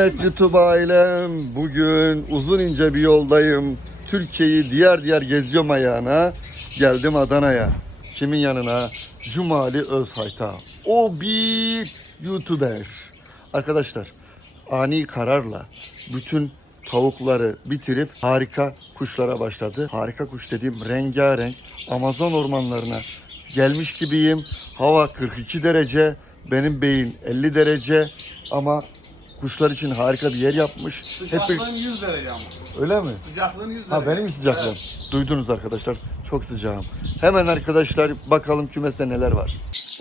Evet YouTube ailem bugün uzun ince bir yoldayım. Türkiye'yi diğer diğer geziyorum ayağına. Geldim Adana'ya. Kimin yanına? Cumali Özhayta. O bir YouTuber. Arkadaşlar ani kararla bütün tavukları bitirip harika kuşlara başladı. Harika kuş dediğim rengarenk Amazon ormanlarına gelmiş gibiyim. Hava 42 derece, benim beyin 50 derece ama kuşlar için harika bir yer yapmış. Hep bir... Sıcaklığın 100 derece ama. Öyle mi? Sıcaklığın 100 derece. Ha benim mi sıcaklığım? Duydunuz arkadaşlar. Çok sıcağım. Hemen arkadaşlar bakalım kümeste neler var.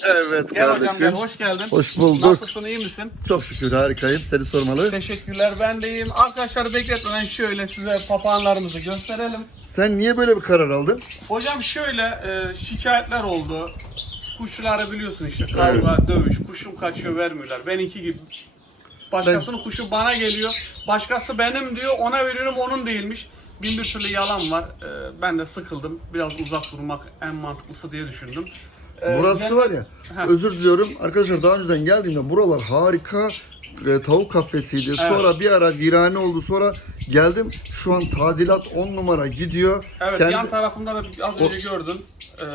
Evet Gel hocam kardeşim. gel, hoş geldin. Hoş bulduk. Nasılsın, iyi misin? Çok şükür harikayım. Seni sormalı. Teşekkürler, ben de iyiyim. Arkadaşlar bekletmeden şöyle size papağanlarımızı gösterelim. Sen niye böyle bir karar aldın? Hocam şöyle e, şikayetler oldu. Kuşçuları biliyorsun işte kavga, dövüş, kuşum kaçıyor vermiyorlar. Benimki gibi. Başkasının kuşu bana geliyor. Başkası benim diyor, ona veriyorum onun değilmiş. Bin bir türlü yalan var. E, ben de sıkıldım. Biraz uzak durmak en mantıklısı diye düşündüm. E, Burası ben- var ya. Heh. Özür diliyorum. Arkadaşlar daha önceden geldiğimde buralar harika e, tavuk kafesiydi. Sonra bir ara virane oldu. Sonra geldim. Şu an tadilat 10 numara gidiyor. Evet Kendi- yan tarafımda da az önce gördün. Ee,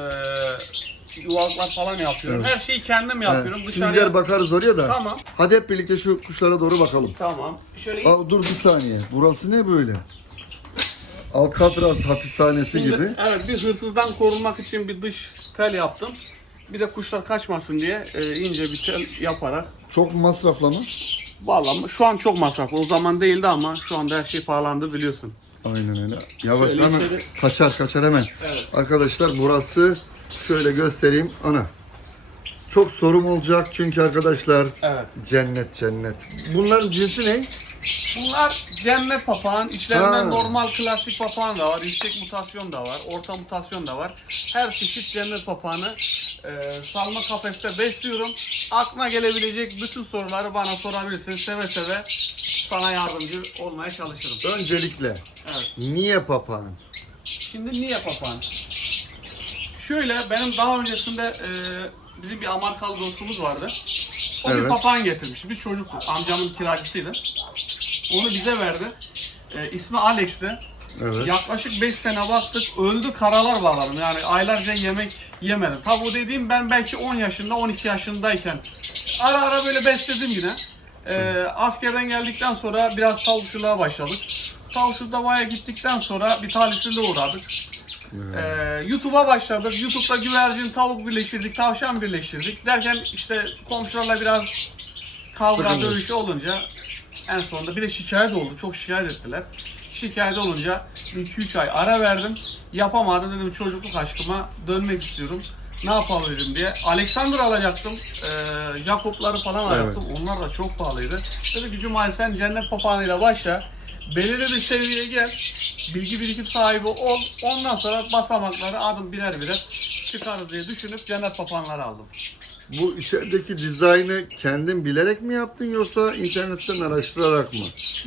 yuvalıklar falan yapıyorum. Evet. Her şeyi kendim yapıyorum. Şimdi Dışarıya... gider bakarız oraya da. Tamam. Hadi hep birlikte şu kuşlara doğru bakalım. Tamam. Şöyle Aa, dur bir saniye. Burası ne böyle? Alcatraz hapishanesi Şimdi, gibi. Evet bir hırsızdan korunmak için bir dış tel yaptım. Bir de kuşlar kaçmasın diye e, ince bir tel yaparak. Çok masraflı mı? Vallahi şu an çok masraflı. O zaman değildi ama şu anda her şey pahalandı biliyorsun. Aynen öyle. Yavaş Şöyle hemen içeri- kaçar kaçar hemen. Evet. Arkadaşlar burası şöyle göstereyim. Ana. Çok sorum olacak çünkü arkadaşlar Evet. cennet cennet. Bunların cinsi ne? Bunlar cennet papağan. İçlerinde Ha. normal klasik papağan da var. Yüksek mutasyon da var. Orta mutasyon da var. Her çeşit cennet papağanı e, salma kafeste besliyorum. Aklına gelebilecek bütün soruları bana sorabilirsin. Seve seve sana yardımcı olmaya çalışırım. Öncelikle Evet. niye papağan? Şimdi niye papağan? Şöyle benim daha öncesinde e, bizim bir Amerikalı dostumuz vardı. O Evet. bir papağan getirmiş. Biz çocuktuk. Amcamın kiracısıydı. Onu bize verdi. E, ismi Alex'ti. Evet. Yaklaşık 5 sene baktık. Öldü karalar bağladım. Yani aylarca yemek yemedim. Tabi bu dediğim ben belki 10 yaşında 12 yaşındayken ara ara böyle besledim yine. Ee, askerden geldikten sonra biraz tavukçuluğa başladık. Tavukçulukta bayağı gittikten sonra bir talihsizliğe uğradık. Ee, YouTube'a başladık. YouTube'da güvercin, tavuk birleştirdik, tavşan birleştirdik. Derken işte komşularla biraz kavga, Sıkıntı. dövüşü olunca en sonunda bir de şikayet oldu. Çok şikayet ettiler. Şikayet olunca 2-3 ay ara verdim. Yapamadım dedim çocukluk aşkıma dönmek istiyorum. Ne yapalım dedim diye. Alexander alacaktım. Ee, Jakob'ları falan alacaktım. Onlar da çok pahalıydı. Dedi ki Cumali sen cennet papağanıyla başla. Belirli bir seviyeye gel. Bilgi birikim sahibi ol. Ondan sonra basamakları adım birer birer çıkarız diye düşünüp cennet papağanları aldım. Bu içerideki dizaynı kendin bilerek mi yaptın yoksa internetten araştırarak mı?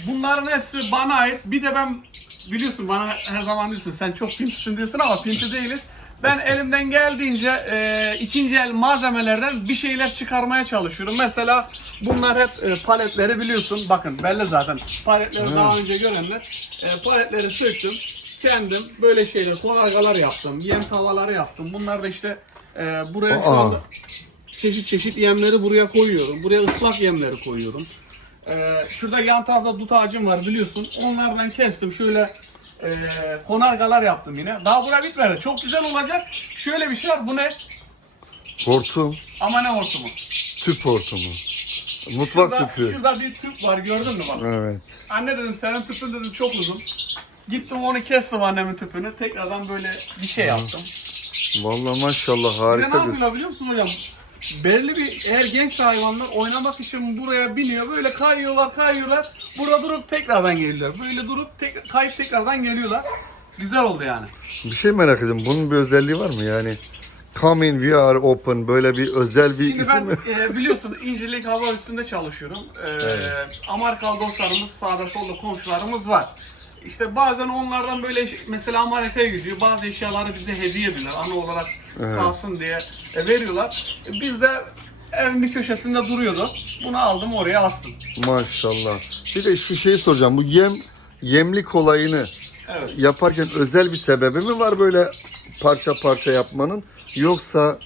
Bunların hepsi bana ait. Bir de ben biliyorsun bana her zaman diyorsun sen çok pintisin diyorsun ama pinti değiliz. Ben elimden geldiğince e, ikinci el malzemelerden bir şeyler çıkarmaya çalışıyorum. Mesela bunlar hep e, paletleri biliyorsun. Bakın belli zaten. Paletleri daha önce görenler. E, paletleri söktüm. Kendim böyle şeyler, konargalar yaptım. Yem tavaları yaptım. Bunlar da işte e, buraya şu anda çeşit çeşit yemleri buraya koyuyorum. Buraya ıslak yemleri koyuyorum. Ee, şurada yan tarafta dut ağacım var biliyorsun. Onlardan kestim. Şöyle e, konargalar yaptım yine. Daha bura bitmedi. Çok güzel olacak. Şöyle bir şey var. Bu ne? Hortum, Ama ne hortumu? tüp hortumu. Mutfak Şurada, tüpü. şurada bir tüp var gördün mü bak. Evet. Anne dedim senin tüpün dedim çok uzun. Gittim onu kestim annemin tüpünü. Tekrardan böyle bir şey yaptım. Vallahi maşallah Bir ne harika bir. yapıyorlar biliyor musun hocam? Belli bir eğer genç hayvanlar oynamak için buraya biniyor. Böyle kayıyorlar kayıyorlar. Burada durup tekrardan geliyorlar. Böyle durup tek, kayıp tekrardan geliyorlar. Güzel oldu yani. Bir şey merak ediyorum. Bunun bir özelliği var mı? Yani Come in we are open böyle bir özel bir Şimdi isim ben mi? e, biliyorsun İncirlik Hava Üstü'nde çalışıyorum. E, Amerikalı dostlarımız, sağda solda komşularımız var. İşte bazen onlardan böyle eş- mesela Amerika'ya gidiyor. Bazı eşyaları bize hediye ediyorlar. Anı olarak Evet. kalsın diye e, veriyorlar. E, biz de evin bir köşesinde duruyordu. Bunu aldım oraya astım. Maşallah. Bir de şu şeyi soracağım. Bu yem yemlik olayını Evet. yaparken özel bir sebebi mi var böyle parça parça yapmanın? Yoksa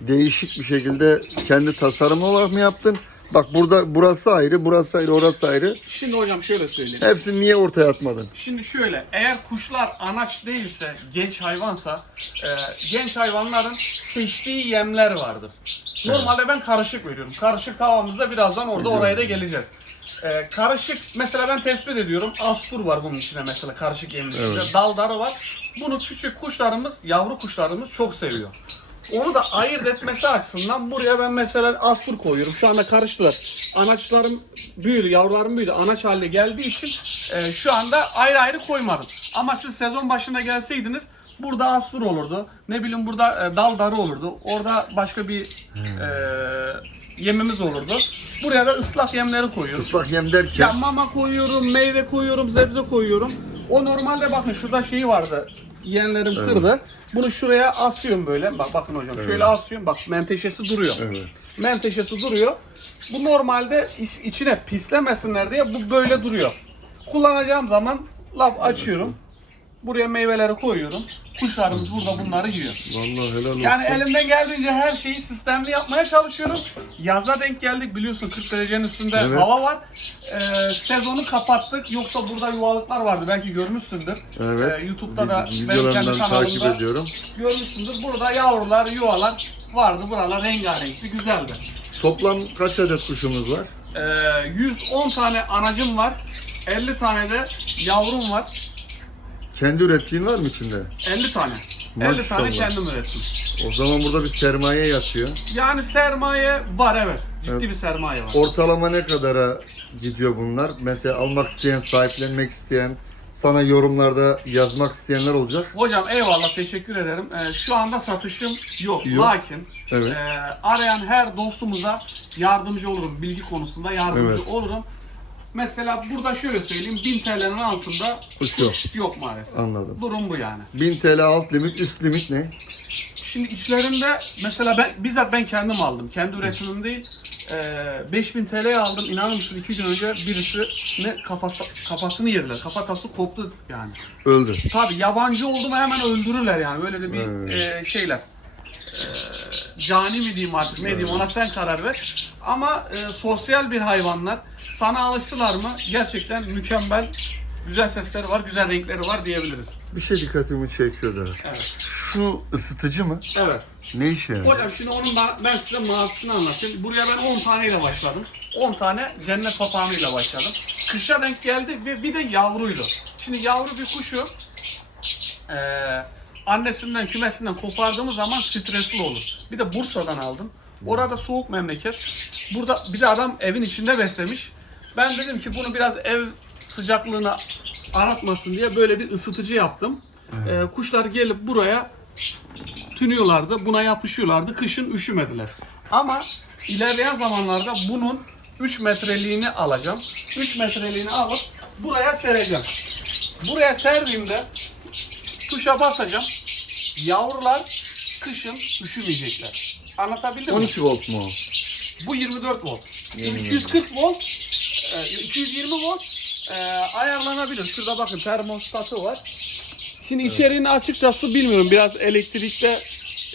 değişik bir şekilde kendi tasarımı olarak mı yaptın? Bak burada burası ayrı, burası ayrı, orası ayrı. Şimdi hocam şöyle söyleyeyim. Hepsini niye ortaya atmadın? Şimdi şöyle, eğer kuşlar anaç değilse, genç hayvansa, e, genç hayvanların seçtiği yemler vardır. Normalde ben karışık veriyorum. Karışık tavamızda birazdan orada oraya da geleceğiz. E, karışık, mesela ben tespit ediyorum. Astur var bunun içine mesela karışık yemin içinde. Evet. Daldarı var. Bunu küçük kuşlarımız, yavru kuşlarımız çok seviyor. Onu da ayırt etmesi açısından buraya ben mesela astur koyuyorum. Şu anda karıştılar. Anaçlarım büyüdü, yavrularım büyüdü. Anaç haline geldiği için e, şu anda ayrı ayrı koymadım. Ama siz sezon başında gelseydiniz burada astur olurdu. Ne bileyim burada e, dal darı olurdu. Orada başka bir e, yemimiz olurdu. Buraya da ıslak yemleri koyuyorum. Islak yem derken Ya mama koyuyorum, meyve koyuyorum, sebze koyuyorum. O normalde bakın şurada şeyi vardı. Yeğenlerim kırdı. Bunu şuraya asıyorum böyle. Bak bakın hocam şöyle asıyorum. Bak menteşesi duruyor. Evet. Menteşesi duruyor. Bu normalde iç- içine pislemesinler diye bu böyle duruyor. Kullanacağım zaman laf açıyorum. Buraya meyveleri koyuyorum. Kuşlarımız burada bunları yiyor. Vallahi helal olsun. Yani elimden geldiğince her şeyi sistemli yapmaya çalışıyorum. Yaza denk geldik biliyorsun 40 derecenin üstünde Evet. hava var. Ee, sezonu kapattık. Yoksa burada yuvalıklar vardı belki görmüşsündür. Evet. Ee, YouTube'da da benim kendi videolarından takip kanalımda ediyorum. görmüşsündür. Burada yavrular, yuvalar vardı. Buralar rengarenkti, güzeldi. Toplam kaç adet kuşumuz var? Ee, 110 tane anacım var. 50 tane de yavrum var. Kendi ürettiğin var mı içinde? 50 tane. 50 tane Maşallah. kendim ürettim. O zaman burada bir sermaye yatıyor. Yani sermaye var evet. Ciddi Evet. bir sermaye var. Ortalama ne kadara gidiyor bunlar? Mesela almak isteyen, sahiplenmek isteyen, sana yorumlarda yazmak isteyenler olacak. Hocam eyvallah teşekkür ederim. Ee, şu anda satışım yok. Yok. Lakin Evet. e, arayan her dostumuza yardımcı olurum. Bilgi konusunda yardımcı Evet. olurum. Mesela burada şöyle söyleyeyim 1000 TL'nin altında Kuş yok. yok maalesef. Anladım. Durum bu yani. 1000 TL alt limit, üst limit ne? Şimdi içlerinde mesela ben bizzat ben kendim aldım. Kendi üretimim değil. Ee, 5000 TL'ye aldım. İnanır mısın 2 gün önce birisi ne kafası, kafasını yediler. Kafatası koptu yani. Öldü. Tabi yabancı oldu mu hemen öldürürler yani. Böyle de bir Evet. e, şeyler. Cani mi diyeyim artık ne diyeyim ona sen karar ver. Ama e, sosyal bir hayvanlar. Sana alıştılar mı gerçekten mükemmel güzel sesleri var, güzel renkleri var diyebiliriz. Bir şey dikkatimi çekiyordu. Evet. Şu ısıtıcı mı? Evet. Ne işe yarıyor? Hocam şimdi onun ben, ben size mağazasını anlatayım. Buraya ben 10 taneyle başladım. 10 tane cennet papağanıyla başladım. Kışa denk geldi ve bir de yavruydu. Şimdi yavru bir kuşu eee, annesinden kümesinden kopardığımız zaman stresli olur. Bir de Bursa'dan aldım. Orada soğuk memleket. Burada bir de adam evin içinde beslemiş. Ben dedim ki bunu biraz ev sıcaklığını aratmasın diye böyle bir ısıtıcı yaptım. Eee, kuşlar gelip buraya tünüyorlardı, buna yapışıyorlardı. Kışın üşümediler. Ama ilerleyen zamanlarda bunun 3 metreliğini alacağım. 3 metreliğini alıp buraya sereceğim. Buraya serdiğimde tuşa basacağım. Yavrular kışın üşümeyecekler. Anlatabildim mi? 12 volt mu? Bu 24 volt. Yemin 240 volt, e, 220 volt e, ayarlanabilir. Şurada bakın termostatı var. Şimdi içeriğini açıkçası bilmiyorum. Biraz elektrikte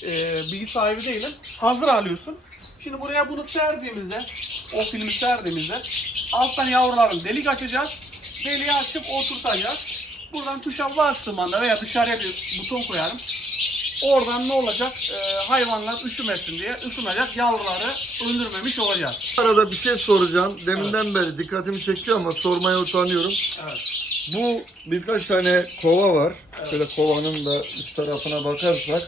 e, bilgi sahibi değilim. Hazır alıyorsun. Şimdi buraya bunu serdiğimizde, o filmi serdiğimizde alttan yavruların delik açacağız. Deliği açıp oturtacağız. Buradan tuşa bastığım anda veya dışarıya bir buton koyarım. Oradan ne olacak? E, hayvanlar üşümesin diye ısınacak. Yavruları öldürmemiş olacağız. Arada bir şey soracağım. Deminden beri dikkatimi çekiyor ama sormaya utanıyorum. Evet. Bu birkaç tane kova var. Şöyle kovanın da üst tarafına bakarsak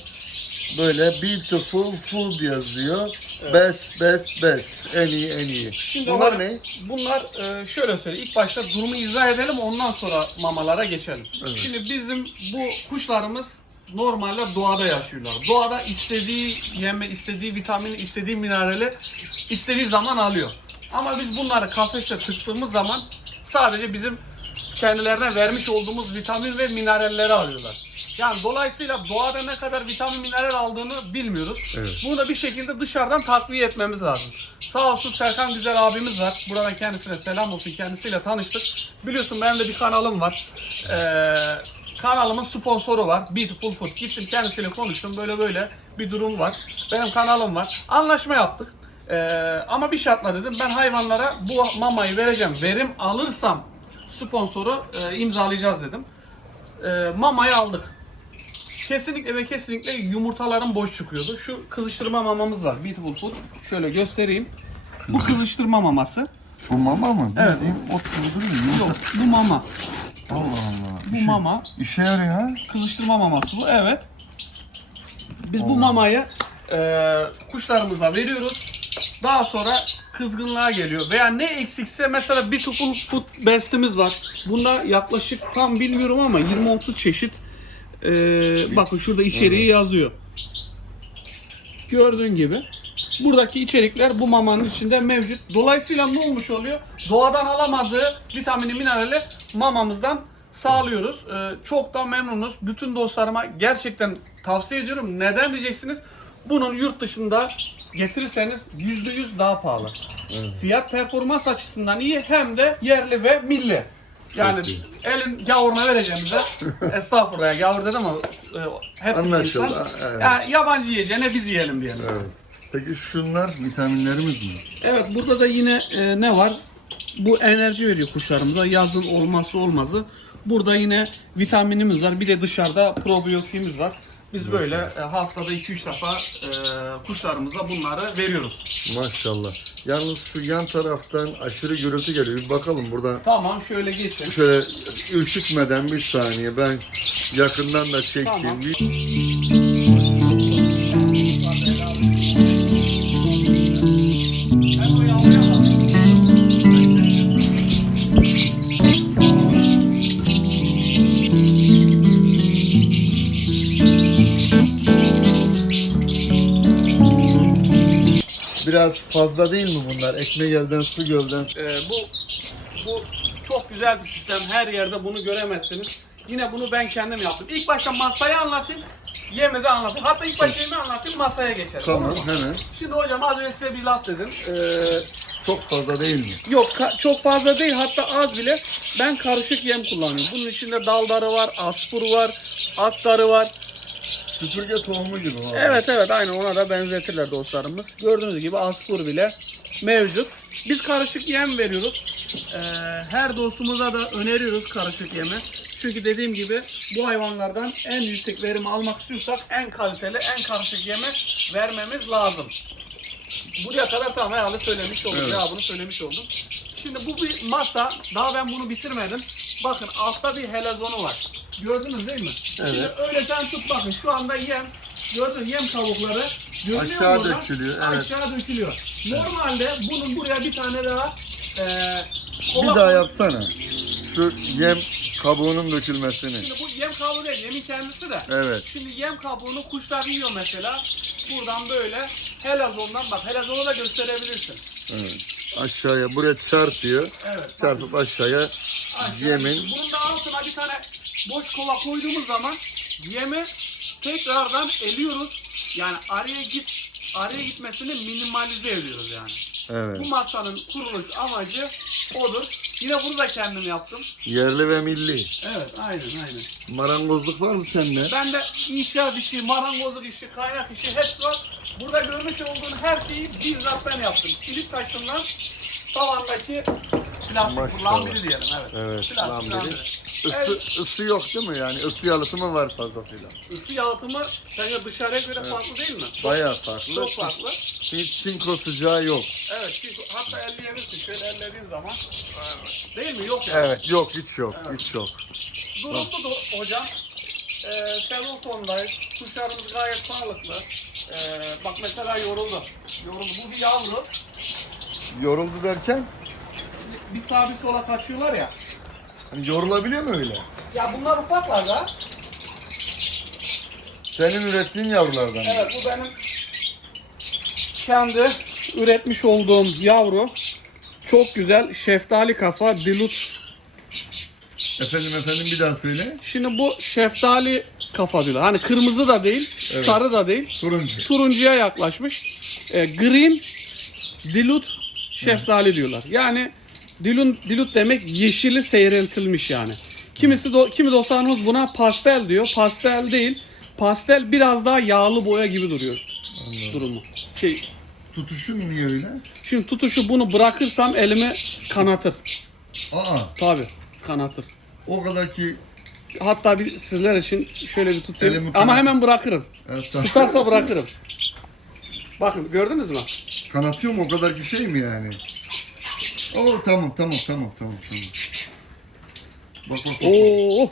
böyle beautiful food yazıyor. Best best best. En iyi en iyi. Şimdi Bunlar ne? Bunlar e, şöyle söyleyeyim. İlk başta durumu izah edelim ondan sonra mamalara geçelim. Evet. Şimdi bizim bu kuşlarımız normalde doğada yaşıyorlar. Doğada istediği yeme, istediği vitamini, istediği minerali istediği zaman alıyor. Ama biz bunları kafeste tıktığımız zaman sadece bizim kendilerine vermiş olduğumuz vitamin ve mineralleri alıyorlar. Yani dolayısıyla doğada ne kadar vitamin mineral aldığını bilmiyoruz. Evet. Bunu da bir şekilde dışarıdan takviye etmemiz lazım. Sağ olsun Serkan Güzel abimiz var. Buradan kendisine selam olsun. Kendisiyle tanıştık. Biliyorsun benim de bir kanalım var. Ee, kanalımın sponsoru var. Beautiful Food. Gittim kendisiyle konuştum. Böyle böyle bir durum var. Benim kanalım var. Anlaşma yaptık. Ee, ama bir şartla dedim. Ben hayvanlara bu mamayı vereceğim. Verim alırsam sponsoru e, imzalayacağız dedim. Ee, mamayı aldık. Kesinlikle ve kesinlikle yumurtaların boş çıkıyordu. Şu kızıştırma mamamız var. Beautiful Food. Şöyle göstereyim. Bu kızıştırma maması. Bu mama mı? Evet. Ot gibi duruyor. Yok bu mama. Allah Allah. Bu İşe- mama. İşe yarıyor. Kızıştırma maması bu. Evet. Biz bu mamayı e, kuşlarımıza veriyoruz. Daha sonra kızgınlığa geliyor. Veya ne eksikse mesela Beautiful Food bestimiz var. Bunda yaklaşık tam bilmiyorum ama 20-30 çeşit e, bakın şurada içeriği yazıyor. Gördüğün gibi. Buradaki içerikler bu mamanın içinde mevcut. Dolayısıyla ne olmuş oluyor? Doğadan alamadığı vitamini, minerali mamamızdan sağlıyoruz. Ee, çok da memnunuz. Bütün dostlarıma gerçekten tavsiye ediyorum. Neden diyeceksiniz? Bunun yurt dışında getirirseniz %100 daha pahalı. Fiyat performans açısından iyi hem de yerli ve milli. Yani elin gavuruna vereceğimize estağfurullah gavur dedim ama e, hepsi Anlaşıldı, insan. evet. Yani yabancı yiyeceğine biz yiyelim diyelim. Evet. Peki şunlar vitaminlerimiz mi? Evet burada da yine e, ne var? Bu enerji veriyor kuşlarımıza. Yazın olmazsa olmazı. Burada yine vitaminimiz var. Bir de dışarıda probiyotiğimiz var. Biz böyle e, haftada 2-3 defa e, kuşlarımıza bunları veriyoruz. Maşallah. Yalnız şu yan taraftan aşırı gürültü geliyor. Bir bakalım burada. Tamam şöyle geçin. Şöyle ürkütmeden bir saniye ben yakından da çekeyim. Tamam. Bir- fazla değil mi bunlar? Ekmek elden su gölden. Ee, bu bu çok güzel bir sistem. Her yerde bunu göremezsiniz. Yine bunu ben kendim yaptım. İlk başta masayı anlatayım. Yemi de anlatayım. Hatta ilk başta yemi anlatayım masaya geçelim. Tamam olur mu? hemen. Şimdi hocam az önce size bir laf dedim. Ee, Çok fazla değil mi? yok ka- çok fazla değil hatta az bile. Ben karışık yem kullanıyorum. Bunun içinde daldarı var, aspur var, aktarı var. Süpürge tohumu gibi. o. Evet evet aynen ona da benzetirler dostlarımız. Gördüğünüz gibi aspur bile mevcut. Biz karışık yem veriyoruz. Ee, her dostumuza da öneriyoruz karışık yemi. Çünkü dediğim gibi bu hayvanlardan en yüksek verimi almak istiyorsak en kaliteli, en karışık yemi vermemiz lazım. Buraya kadar tamam herhalde söylemiş oldum. Evet. Cevabını söylemiş oldum. Şimdi bu bir masa. Daha ben bunu bitirmedim. Bakın altta bir helezonu var. Gördünüz değil mi? Şimdi Evet. öyle sen tut bakın. Şu anda yem. Gördün mü? yem kabukları. Görünüyor mu Aşağı oradan? dökülüyor, evet. Aşağı dökülüyor. Normalde bunun buraya bir tane daha e, kova Bir daha koy- yapsana. Şu yem kabuğunun dökülmesini. Şimdi bu yem kabuğu değil, yemin kendisi de. Evet. Şimdi yem kabuğunu kuşlar yiyor mesela. Buradan böyle helazondan bak helazonu da gösterebilirsin. evet. Aşağıya buraya çarpıyor. Evet. Çarpıp aşağıya Aşağı- yemin Bunun da altına bir tane boş kova koyduğumuz zaman yemi tekrardan eliyoruz. Yani araya git araya gitmesini minimalize ediyoruz yani. Evet. Bu masanın kuruluş amacı odur. Yine bunu da kendim yaptım. Yerli ve milli. Evet, aynen aynen. Marangozluk var mı sende? Ben de inşaat işi, marangozluk işi, kaynak işi hepsi var. Burada görmüş olduğun her şeyi bizzat ben yaptım. Kilit taşından tavandaki plastik lambiri diyelim. Evet, Evet, Plastik lambiri. Isı, ısı yok değil mi? Yani ısı yalıtımı var fazlasıyla. Isı yalıtımı sence dışarıya göre farklı değil mi? Bayağı farklı. Çok farklı. Hiç çinko sıcağı yok. Evet, çünkü hatta elleyebilirsin. Şöyle ellediğin zaman. Değil mi? Yok yani. Evet yok hiç yok. Hiç yok. Durumlu da hocam. Ee, sezon sonundayız. Kuşlarımız gayet sağlıklı. Ee, bak mesela yoruldu. Yoruldu. Bu bir yavru. Yoruldu derken Bir sağa bir sola kaçıyorlar ya. Hani yorulabiliyor mu öyle? Ya bunlar ufaklar da. Senin ürettiğin yavrulardan. Evet bu benim kendi üretmiş olduğum yavru. Çok güzel şeftali kafa dilut. Efendim efendim bir daha söyle. Şimdi bu şeftali kafa diyorlar. Hani kırmızı da değil, Evet. sarı da değil. Turuncu. Turuncuya yaklaşmış. E, green dilut şeftali diyorlar. Yani dilut, dilut demek yeşili seyreltilmiş yani. Kimisi do, kimi dostlarımız buna pastel diyor. Pastel değil. Pastel biraz daha yağlı boya gibi duruyor durumu. Şey, Tutuşun niye öyle? şimdi tutuşu bunu bırakırsam elimi kanatır. Aa Tabi kanatır. o kadar ki Hatta bir sizler için şöyle bir tutayım. Elimi Ama kanat- hemen bırakırım. Evet, tamam. Tutarsa bırakırım. Bakın gördünüz mü? kanatıyor mu o kadar ki şey mi yani? Oo tamam tamam tamam tamam tamam. Bak bak bak. Oo.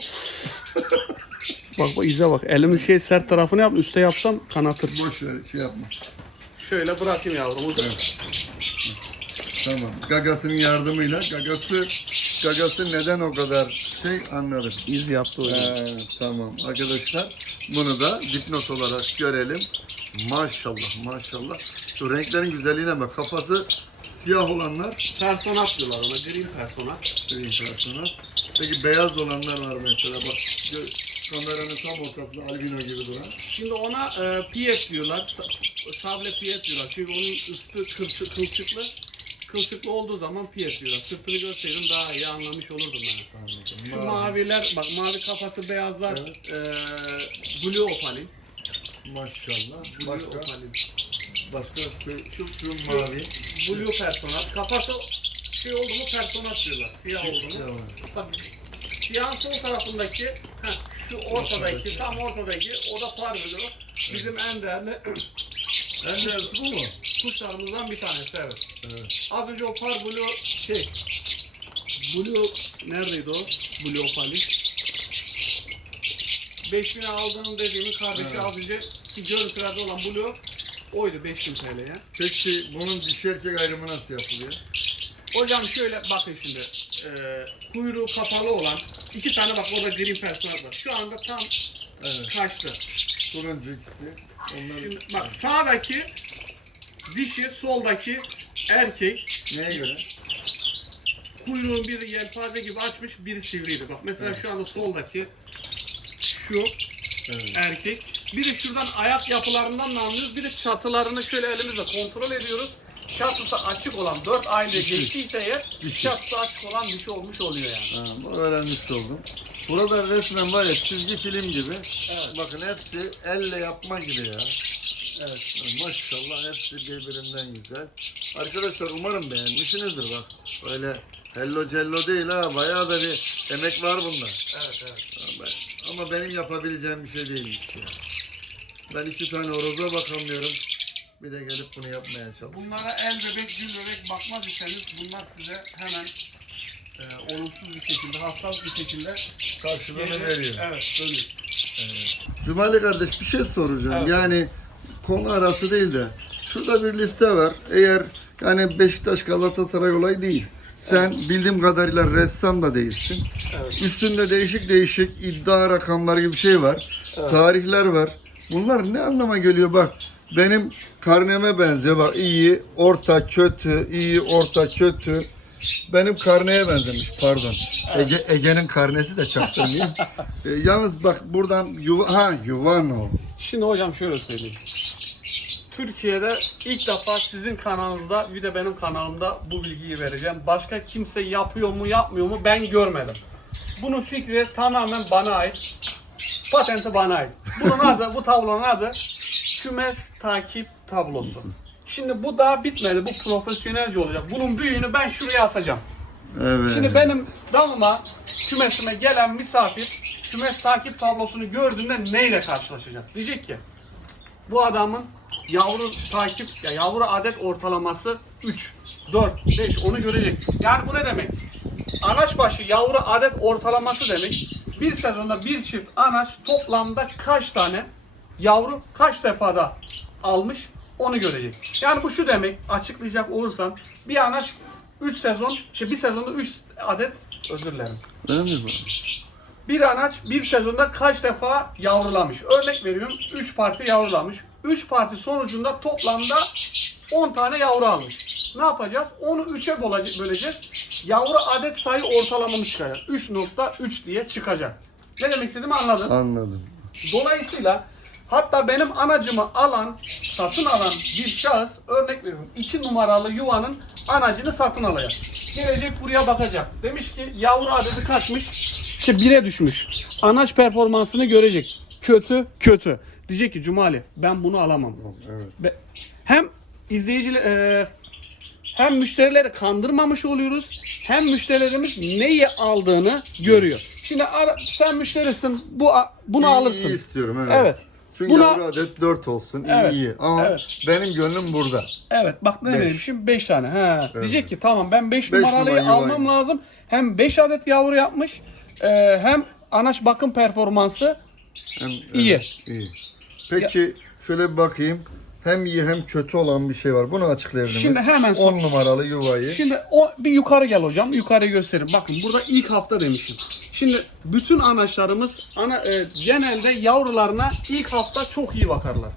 bak bak ize bak. Elimin şey sert tarafını yap, üste yapsam kanatır. Boş ver şey yapma. Şöyle bırakayım yavrumu. Tamam. Gagasının yardımıyla gagası gagası neden o kadar şey anladık. İz yaptı o yüzden. Ee, tamam arkadaşlar bunu da dipnot olarak görelim. Maşallah maşallah. Şu renklerin güzelliğine bak. Kafası siyah olanlar Personat diyorlar ona. Green personat. green personal. Peki beyaz olanlar var mesela bak. gö- Kameranın tam ortasında albino gibi duran. Şimdi ona e, PS diyorlar. Sa- Sable PS diyorlar. Çünkü onun üstü kılçı, kılçıklı. Kılçıklı olduğu zaman PS diyorlar. Sırtını görseydim daha iyi anlamış olurdum ben. Şu Anladım. maviler, bak mavi kafası beyazlar. E, blue opalin. Maşallah. Blue Başka, opalin. Başka şu, şu, şu mavi. Blue personat. Kafası şey oldu mu personat diyorlar. Siyah oldu mu. Bak, siyahın sol tarafındaki, heh, şu ortadaki, tam ortadaki, o da parvelo. Bizim en değerli En değerlisi bu mu? kuşlarımızdan bir tanesi evet. Evet. Az önce o parvelo şey, Blue, neredeydi o? Blue Opali. 5000'e aldığım dediğimin kardeşi Evet. az önce görüntülerde olan Blue oydu 5000 TL'ye. Peki bunun dişi erkek ayrımı nasıl yapılıyor? Hocam şöyle bakın şimdi. E, kuyruğu kapalı olan iki tane bak orada green personel var. Şu anda tam Evet. kaçtı. Turuncu ikisi. Onlar Şimdi bak sağdaki dişi, soldaki erkek neye göre? kuyruğun biri yelpaze gibi açmış, biri sivriydi. Bak mesela şu anda soldaki şu Evet. erkek. Bir de şuradan ayak yapılarından da anlıyoruz. Bir de çatılarını şöyle elimizle kontrol ediyoruz. Çatısı açık olan 4 aylık Dişi. geçtiyse eğer Dişi. çatısı açık olan dişi olmuş oluyor yani. Ha, bu öğrenmiş oldum. Burada resmen var ya çizgi film gibi. Evet. Bakın hepsi elle yapma gibi ya. Evet. Maşallah hepsi birbirinden güzel. Arkadaşlar umarım beğenmişsinizdir bak. Öyle hello cello değil ha. Bayağı da bir emek var bunda. Evet evet. Ama benim yapabileceğim bir şey değilmiş ya. Ben iki tane horoza bakamıyorum. Bir de gelip bunu yapmaya çalışıyorum. Bunlara el bebek, gül bebek bakmaz iseniz bunlar size hemen e, olumsuz bir şekilde, hassas bir şekilde Karşılığını veriyor. Evet, dönüyor. Cumali kardeş bir şey soracağım. Evet. Yani konu arası değil de şurada bir liste var. Eğer yani Beşiktaş Galatasaray olayı değil. Sen bildiğim kadarıyla ressam da değilsin. Evet. Üstünde değişik değişik iddia rakamları gibi bir şey var. Evet. Tarihler var. Bunlar ne anlama geliyor bak. Benim karneme benziyor bak iyi, orta, kötü, iyi, orta, kötü. Benim karneye benzemiş pardon. Ege, Ege'nin karnesi de çaktırmayayım. e, yalnız bak buradan yuva, ha Yuvano. Şimdi hocam şöyle söyleyeyim. Türkiye'de ilk defa sizin kanalınızda bir de benim kanalımda bu bilgiyi vereceğim. Başka kimse yapıyor mu yapmıyor mu ben görmedim. Bunun fikri tamamen bana ait. Patenti bana ait. Bunun adı, bu tablonun adı kümes takip tablosu. Şimdi bu daha bitmedi. Bu profesyonelce olacak. Bunun büyüğünü ben şuraya asacağım. Evet. Şimdi benim damıma, kümesime gelen misafir kümes takip tablosunu gördüğünde neyle karşılaşacak? Diyecek ki bu adamın yavru takip, ya yavru adet ortalaması 3, 4, 5 onu görecek. Yani bu ne demek? Anaç başı yavru adet ortalaması demek. Bir sezonda bir çift anaç toplamda kaç tane yavru kaç defada almış onu görecek. Yani bu şu demek açıklayacak olursam bir anaç 3 sezon, şey bir sezonda 3 adet özür dilerim. Mi bu? bir anaç bir sezonda kaç defa yavrulamış? Örnek veriyorum 3 parti yavrulamış. 3 parti sonucunda toplamda 10 tane yavru almış. Ne yapacağız? Onu 3'e böle- böleceğiz. Yavru adet sayı ortalamamız çıkacak. 3.3 diye çıkacak. Ne demek istediğimi anladın? Anladım. Dolayısıyla hatta benim anacımı alan, satın alan bir şahıs örnek veriyorum 2 numaralı yuvanın anacını satın alacak. Gelecek buraya bakacak. Demiş ki yavru adedi kaçmış? İşte 1'e düşmüş. Anaç performansını görecek. Kötü, kötü. Diyecek ki Cumali ben bunu alamam. Evet. Ve hem izleyiciler e, hem müşterileri kandırmamış oluyoruz hem müşterilerimiz neyi aldığını görüyor. Şimdi ara- sen müşterisin bu bunu İyi- alırsın. iyi istiyorum evet. Evet. Çünkü Buna- yavru adet 4 olsun. iyi Evet, iyi. Ama evet. benim gönlüm burada. Evet bak ne vereyim şimdi 5 tane. He. Diyecek ki tamam ben 5 Beş numaralıyı almam lazım. Hem 5 adet yavru yapmış e, hem anaç bakım performansı Hem, İyi. evet, iyi. Peki şöyle bir bakayım. Hem iyi hem kötü olan bir şey var. Bunu açıklayabilir Şimdi hemen 10 numaralı yuvayı. Şimdi o bir yukarı gel hocam. Yukarı göstereyim. Bakın burada ilk hafta demişim. Şimdi bütün anaçlarımız ana e, genelde yavrularına ilk hafta çok iyi bakarlar.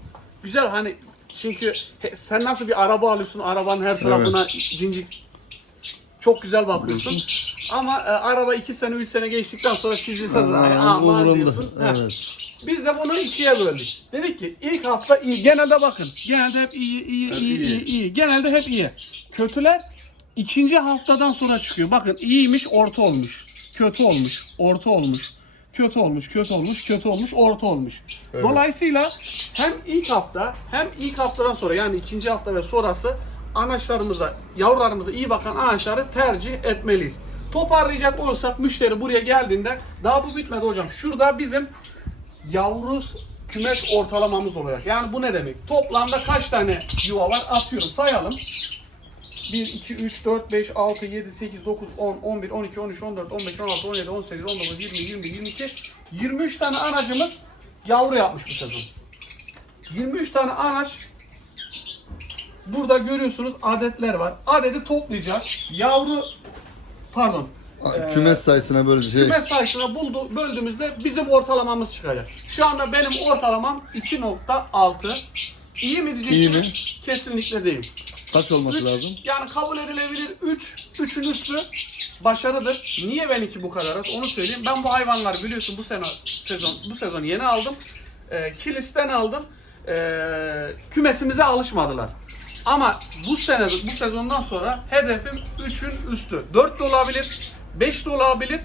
Güzel hani çünkü he- sen nasıl bir araba alıyorsun arabanın her tarafına cincik çok güzel bakıyorsun. Ama e, araba 2 sene 3 sene geçtikten sonra çizilse de aman diyorsun. Evet. Biz de bunu ikiye böldük. Dedik ki ilk hafta iyi. Genelde bakın. Genelde hep iyi, iyi, iyi, iyi. iyi, iyi. Genelde hep iyi. Kötüler ikinci haftadan sonra çıkıyor. Bakın iyiymiş, orta olmuş. Kötü olmuş, orta olmuş. Kötü olmuş, kötü olmuş, kötü olmuş, orta olmuş. Evet. Dolayısıyla hem ilk hafta hem ilk haftadan sonra yani ikinci hafta ve sonrası anaçlarımıza, yavrularımıza iyi bakan anaçları tercih etmeliyiz. Toparlayacak olursak müşteri buraya geldiğinde daha bu bitmedi hocam. Şurada bizim yavru kümes ortalamamız olacak. Yani bu ne demek? Toplamda kaç tane yuva var? Atıyorum sayalım. 1, 2, 3, 4, 5, 6, 7, 8, 9, 10, 11, 12, 13, 14, 15, 16, 17, 18, 19, 20, 21, 22, 23 tane anacımız yavru yapmış bu sezon. 23 tane anaç burada görüyorsunuz adetler var. Adeti toplayacağız. Yavru pardon. Ee, Kümes sayısına böleceğiz. Kümes sayısına buldu, böldüğümüzde bizim ortalamamız çıkacak. Şu anda benim ortalamam 2.6. İyi mi İyi diyeceksiniz? mi? Kesinlikle değil. Kaç olması Üç, lazım? Yani kabul edilebilir 3. 3'ün üstü başarıdır. Niye benimki bu kadar az? Onu söyleyeyim. Ben bu hayvanları biliyorsun bu sene sezon bu sezon yeni aldım. Ee, kilisten aldım. Ee, kümesimize alışmadılar. Ama bu sene bu sezondan sonra hedefim 3'ün üstü. 4 de olabilir, 5 de olabilir.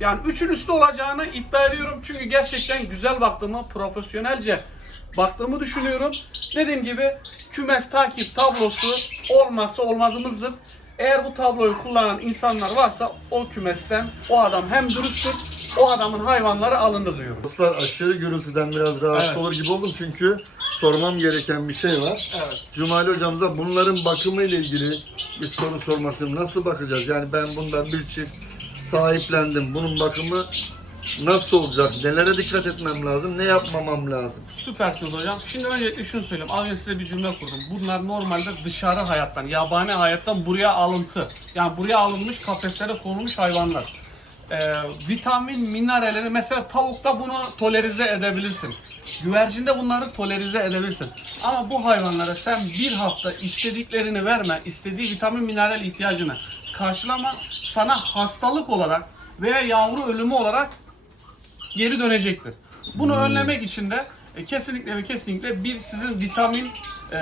Yani 3'ün üstü olacağını iddia ediyorum. Çünkü gerçekten güzel baktığımı, profesyonelce baktığımı düşünüyorum. Dediğim gibi kümes takip tablosu olmazsa olmazımızdır. Eğer bu tabloyu kullanan insanlar varsa o kümesten o adam hem dürüsttür, o adamın hayvanları alındı diyorum. Dostlar aşırı gürültüden biraz rahatsız Evet. olur gibi oldum çünkü sormam gereken bir şey var. Evet. Cumali hocamıza bunların bakımı ile ilgili bir soru istiyorum. Nasıl bakacağız? Yani ben bundan bir çift sahiplendim. Bunun bakımı nasıl olacak? Nelere dikkat etmem lazım? Ne yapmamam lazım? Süpersiniz hocam. Şimdi öncelikle şunu söyleyeyim. Az önce size bir cümle kurdum. Bunlar normalde dışarı hayattan, yabani hayattan buraya alıntı. Yani buraya alınmış kafeslere konulmuş hayvanlar. Ee, vitamin, mineralleri mesela tavukta bunu tolerize edebilirsin. Güvercinde bunları tolerize edebilirsin. Ama bu hayvanlara sen bir hafta istediklerini verme, istediği vitamin, mineral ihtiyacını karşılama sana hastalık olarak veya yavru ölümü olarak geri dönecektir. Bunu önlemek için de e, kesinlikle ve kesinlikle bir sizin vitamin, e,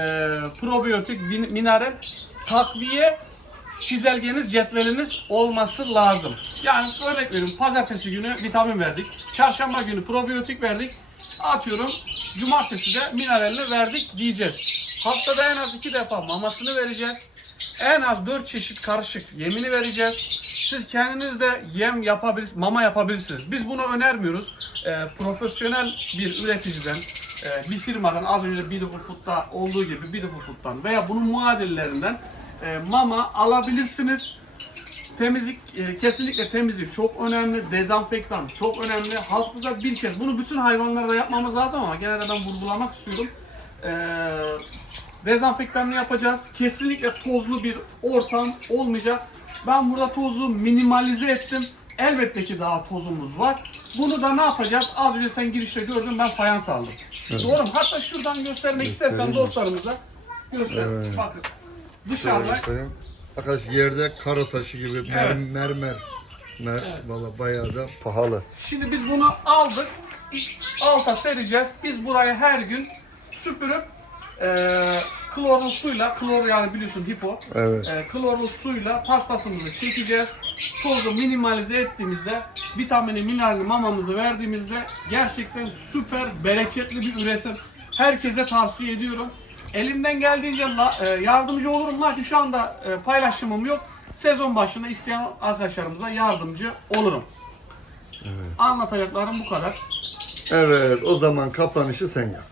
probiyotik, vin- mineral takviye çizelgeniz, cetveliniz olması lazım. Yani örnek veriyorum pazartesi günü vitamin verdik, çarşamba günü probiyotik verdik, atıyorum cumartesi de mineralini verdik diyeceğiz. Haftada en az iki defa mamasını vereceğiz. En az 4 çeşit karışık yemini vereceğiz. Siz kendiniz de yem yapabilirsiniz, mama yapabilirsiniz. Biz bunu önermiyoruz. Ee, profesyonel bir üreticiden, e, bir firmadan az önce Beautiful Food'da olduğu gibi Beautiful Food'dan veya bunun muadillerinden e, mama alabilirsiniz. Temizlik e, kesinlikle temizlik çok önemli. Dezenfektan çok önemli. Haftada bir kez bunu bütün hayvanlarda yapmamız lazım ama gene de ben vurgulamak istiyorum. Ee, dezenfektanını yapacağız. Kesinlikle tozlu bir ortam olmayacak. Ben burada tozu minimalize ettim. Elbette ki daha tozumuz var. Bunu da ne yapacağız? Az önce sen girişte gördün ben fayans aldım. Doğru mu? Hatta şuradan göstermek istersen Göstereyim. dostlarımıza göster. Evet. Bakın. Dışarıda göstereyim. Arkadaş yerde karo taşı gibi mer Evet. mermer. Mer Valla bayağı da pahalı. Şimdi biz bunu aldık. Alta sereceğiz. Biz burayı her gün süpürüp e, klorlu suyla, klor yani biliyorsun hipo, Evet. e, klorlu suyla paspasımızı çekeceğiz. Tozu minimalize ettiğimizde, vitamini, mineralini mamamızı verdiğimizde gerçekten süper bereketli bir üretim. Herkese tavsiye ediyorum. Elimden geldiğince la- e, yardımcı olurum. Lakin şu anda e, paylaşımım yok. Sezon başında isteyen arkadaşlarımıza yardımcı olurum. Anlatacaklarım bu kadar. Evet o zaman kapanışı sen yap.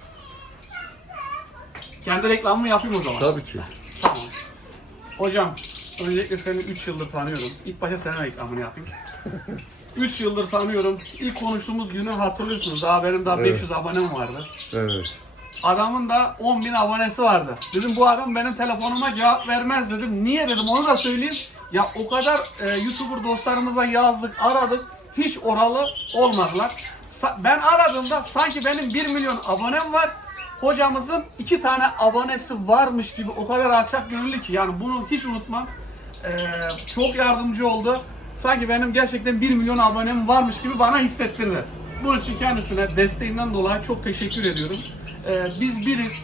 Kendi reklamımı yapayım o zaman. Tabii ki. Tamam. Hocam, öncelikle seni 3 yıldır tanıyorum. İlk başta senin reklamını yapayım. 3 yıldır tanıyorum. İlk konuştuğumuz günü hatırlıyorsunuz. Daha benim daha Evet. 500 abonem vardı. Evet. Adamın da 10 bin abonesi vardı. Dedim bu adam benim telefonuma cevap vermez dedim. Niye dedim onu da söyleyeyim. Ya o kadar e, YouTuber dostlarımıza yazdık, aradık. Hiç oralı olmadılar. Sa- Ben aradığımda sanki benim 1 milyon abonem var. Hocamızın 2 tane abonesi varmış gibi o kadar alçak gönüllü ki. Yani bunu hiç unutmam. E, çok yardımcı oldu. Sanki benim gerçekten 1 milyon abonem varmış gibi bana hissettirdi. Bunun için kendisine desteğinden dolayı çok teşekkür ediyorum. Ee, biz biriz.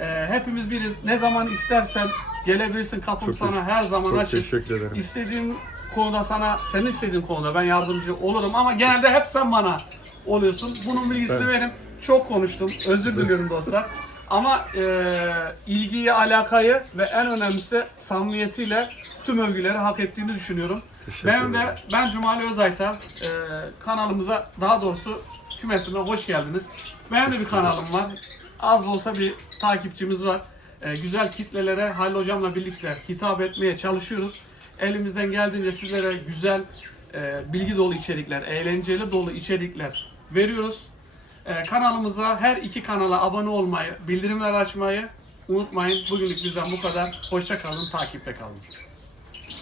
Ee, hepimiz biriz. Ne zaman istersen gelebilirsin. Kapım Çok sana her zaman çok açık. teşekkür ederim. İstediğin konuda sana, senin istediğin konuda ben yardımcı olurum ama genelde hep sen bana oluyorsun. Bunun bilgisini Ben- verim. Çok konuştum. Özür diliyorum dostlar. Ama e, ilgiyi, alakayı ve en önemlisi samimiyetiyle tüm övgüleri hak ettiğini düşünüyorum. Teşekkür Benim de ederim. ben Cumali Özayta. E, kanalımıza daha doğrusu kümesime hoş geldiniz. Benim de bir kanalım var. Az da olsa bir takipçimiz var. E, güzel kitlelere Halil Hocam'la birlikte hitap etmeye çalışıyoruz. Elimizden geldiğince sizlere güzel, e, bilgi dolu içerikler, eğlenceli dolu içerikler veriyoruz. E, kanalımıza her iki kanala abone olmayı, bildirimler açmayı unutmayın. Bugünlük bizden bu kadar. Hoşça kalın, takipte kalın.